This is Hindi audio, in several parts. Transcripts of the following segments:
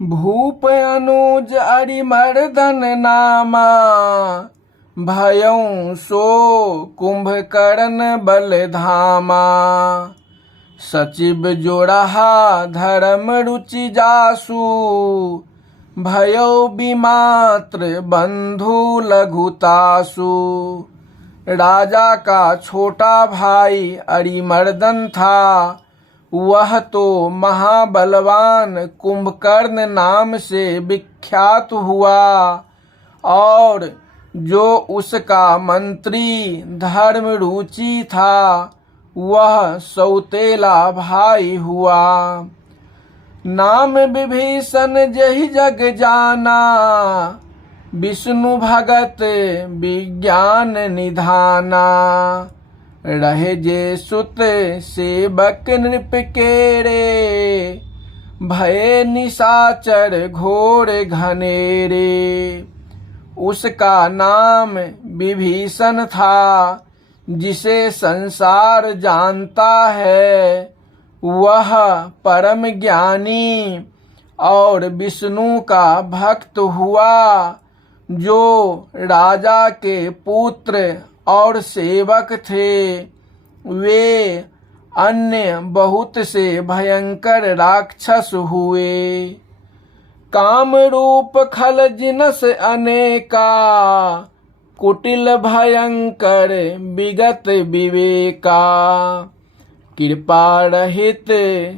भूप अनुज अरिमर्दन नामा, भयउ सो कुंभकर्ण बलधामा। सचिव जोड़हा धर्म रुचि जासु, भयउ विमात्र बंधु लघुतासु। राजा का छोटा भाई अरिमर्दन था, वह तो महाबलवान कुंभकर्ण नाम से विख्यात हुआ, और जो उसका मंत्री धर्म रुचि था वह सौतेला भाई हुआ। नाम विभीषण जहि जग जाना, विष्णु भगत विज्ञान निधाना। रहे जे सुत सेवक नृप केरे, भये निशाचर घोर घनेरे। उसका नाम विभीषण था, जिसे संसार जानता है। वह परम ज्ञानी और विष्णु का भक्त हुआ, जो राजा के पुत्र और सेवक थे। वे अन्य बहुत से भयंकर राक्षस हुए। काम रूप खल जिनस अनेका, कुटिल भयंकर विगत विवेका। कृपा रहित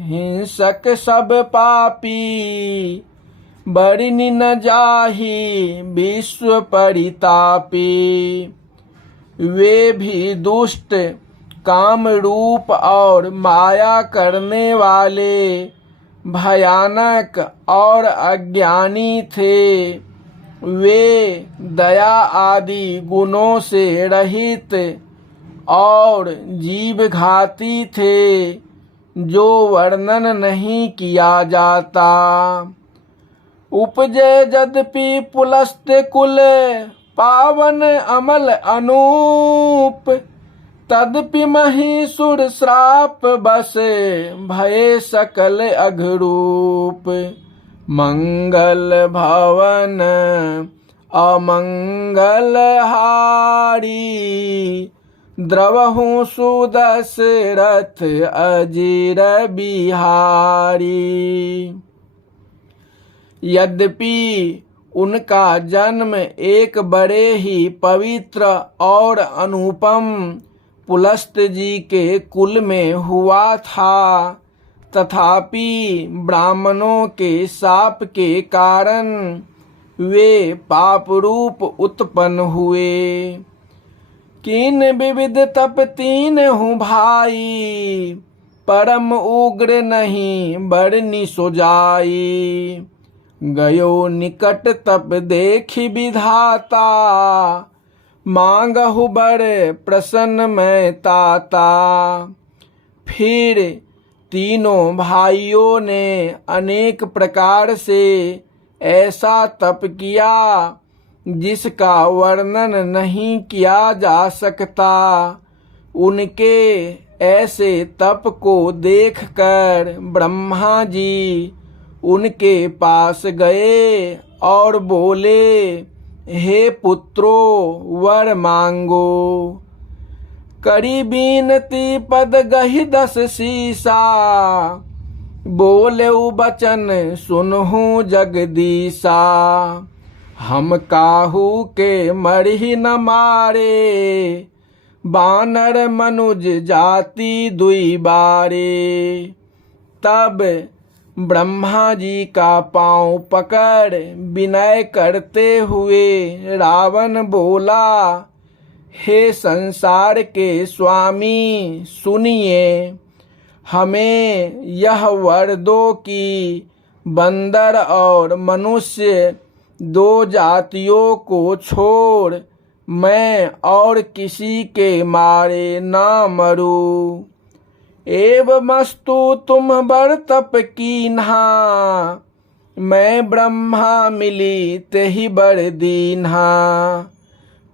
हिंसक सब पापी, बरिनि न जाहि विश्व परितापी। वे भी दुष्ट, काम रूप और माया करने वाले, भयानक और अज्ञानी थे। वे दया आदि गुणों से रहित और जीवघाती थे, जो वर्णन नहीं किया जाता। उपजे यद्यपि पुलस्त कुल, पावन अमल अनूप। तदपि महिषुर श्राप बस, भये सकल अघरूप। मंगल भवन अमंगल हारी, द्रवहु सुदशरथ अजिर बिहारी। यद्यपि उनका जन्म एक बड़े ही पवित्र और अनुपम पुलस्त जी के कुल में हुआ था, तथापि ब्राह्मणों के शाप के कारण वे पाप रूप उत्पन्न हुए। किन विविध तप तीन हूँ भाई, परम उग्र नहीं बरनि सोजाई। गयो निकट तप देखि विधाता, मांगहु बर प्रसन्न मैं ताता। फिर तीनों भाइयों ने अनेक प्रकार से ऐसा तप किया, जिसका वर्णन नहीं किया जा सकता। उनके ऐसे तप को देखकर ब्रह्मा जी उनके पास गए और बोले, हे पुत्रो वर मांगो। करी बीनती पद गहि दस सीसा, बोले बचन सुनहु जगदीसा। हम काहू के मरहि न मारे, बानर मनुज जाति दुई बारे। तब ब्रह्मा जी का पांव पकड़ विनय करते हुए रावण बोला, हे संसार के स्वामी सुनिए, हमें यह वर दो कि बंदर और मनुष्य दो जातियों को छोड़ मैं और किसी के मारे ना मरूं। एवमस्तु तुम बर तप कीन्हा, मैं ब्रह्मा मिली तेहि बर दीन्हा।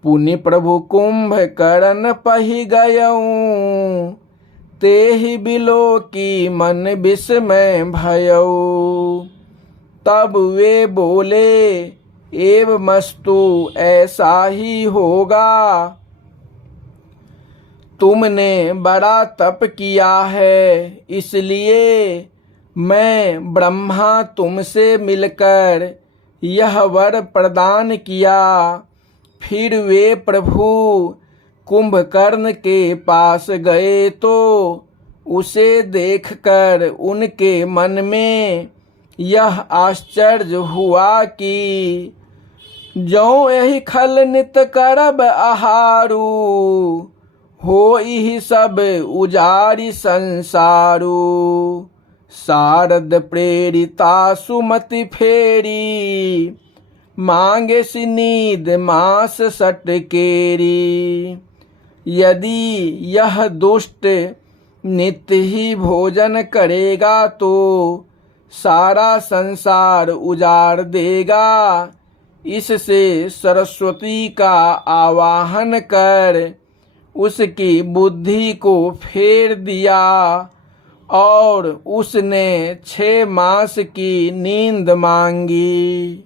पुनि प्रभु कुंभकर्ण पहि गयऊँ, तेहि बिलो की मन विस्मय भयऊ। तब वे बोले एवमस्तु ऐसा ही होगा। तुमने बड़ा तप किया है, इसलिए मैं ब्रह्मा तुमसे मिलकर यह वर प्रदान किया। फिर वे प्रभु कुंभकर्ण के पास गए तो उसे देखकर उनके मन में यह आश्चर्य हुआ कि जौ यही खल नित करब आहारू, होई सब उजारी संसारू। शारद प्रेरिता सुमति फेरी, मांगे सिनीद मास सटकेरी। यदि यह दुष्ट नित्य ही भोजन करेगा तो सारा संसार उजाड़ देगा। इससे सरस्वती का आवाहन कर उसकी बुद्धि को फेर दिया और उसने 6 मास की नींद मांगी।